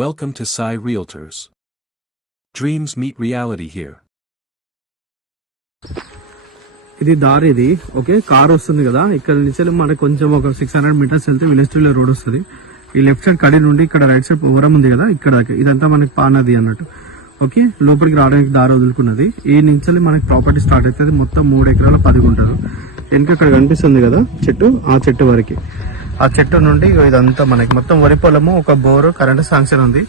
Welcome to Sai Realtors. Dreams meet reality here. ఇది దారి, ఇది ఓకే. కార్ వస్తుంది కదా, ఇక్కడ నుంచి మనకు కొంచెం ఒక 600 మీటర్స్ వెళ్తే విలేజ్ టు రోడ్ వస్తుంది. ఈ లెఫ్ట్ సైడ్ కడి నుండి ఇక్కడ రైట్ సైడ్ ఓవరం ఉంది కదా, ఇక్కడ ఇదంతా మనకి పానది అన్నట్టు. ఓకే, లోపలికి రావడానికి దారి వదులుకున్నది. ఈ నుంచి మనకి ప్రాపర్టీ స్టార్ట్ అవుతుంది. మొత్తం 3 ఎకరాల 10 గుంటలు. వెనక అక్కడ కనిపిస్తుంది కదా చెట్టు, ఆ చెట్టు వరకు, ఆ చెట్టు నుండి ఇదంతా మనకి మొత్తం వరి పొలము, ఒక బోరు, కరెంట్ శాంక్షన్ ఉంది.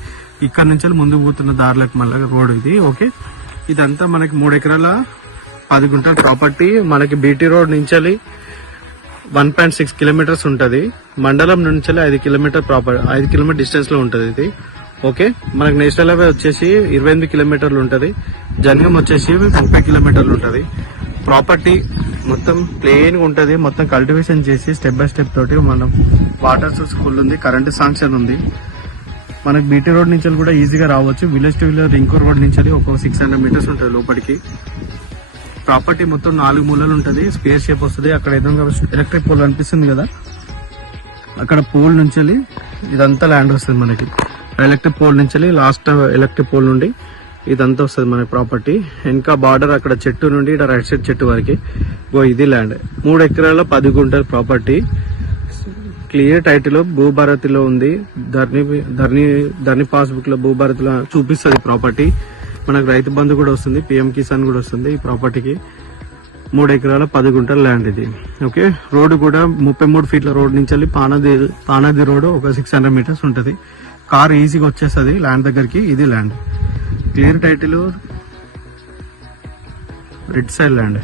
ఇక్కడ నుంచి ముందు పోతున్న దారిలోకి మళ్ళీ రోడ్ ఇది. ఓకే, ఇదంతా మనకి 3 ఎకరాల 10 గుంటల ప్రాపర్టీ. మనకి బీటీ రోడ్ నుంచి 1.6 కిలోమీటర్స్ ఉంటది. మండలం నుంచి 5 కిలోమీటర్ 5 కిలోమీటర్ డిస్టెన్స్ లో ఉంటది ఇది. ఓకే, మనకి నేషనల్ హైవే వచ్చేసి 28 కిలోమీటర్లు ఉంటది. జంగం వచ్చేసి 30 కిలోమీటర్లు ఉంటది. ప్రాపర్టీ మొత్తం ప్లేన్ గా ఉంటది. మొత్తం కల్టివేషన్ చేసి స్టెప్ బై స్టెప్ తోటి మనం వాటర్ సోర్స్ ఫుల్ ఉంది, కరెంట్ శాంక్షన్ ఉంది. మనకి బీటీ రోడ్ నుంచి కూడా ఈజీగా రావచ్చు. విలేజ్ టు విలేజ్ రింకో రోడ్ నుంచి ఒక 600 మీటర్స్ ఉంటుంది లోపలికి. ప్రాపర్టీ మొత్తం 4 మూలలు ఉంటది, స్క్వేర్ షేప్ వస్తుంది. అక్కడ ఎదురుగా ఎలక్ట్రిక్ పోల్ కనిపిస్తుంది కదా, అక్కడ పోల్ నుంచి ఇదంతా ల్యాండ్ వస్తుంది మనకి. ఎలక్ట్రిక్ పోల్ నుంచి లాస్ట్ ఎలక్ట్రిక్ పోల్ నుండి ఇదంతా వస్తుంది మన ప్రాపర్టీ. ఇంకా బార్డర్ అక్కడ చెట్టు నుండి ఇక్కడ రైట్ సైడ్ చెట్టు వరకు ఇది ల్యాండ్. 3 ఎకరాల 10 గుంటల ప్రాపర్టీ. క్లియర్ టైటిల్ భూభారతిలో ఉంది. ధర్ని పాస్బుక్ లో భూభారతిలో చూపిస్తుంది ప్రాపర్టీ. మనకు రైతు బంధు కూడా వస్తుంది, పిఎం కిసాన్ కూడా వస్తుంది ఈ ప్రాపర్టీకి. 3 ఎకరాల 10 గుంటల ల్యాండ్ ఇది. ఓకే, రోడ్డు కూడా 33 ఫీట్ల రోడ్ నుంచి పానాది రోడ్ ఒక 600 మీటర్స్ ఉంటది. కార్ ఈజీగా వచ్చేస్తుంది ల్యాండ్ దగ్గరికి. ఇది land clear title, red side land.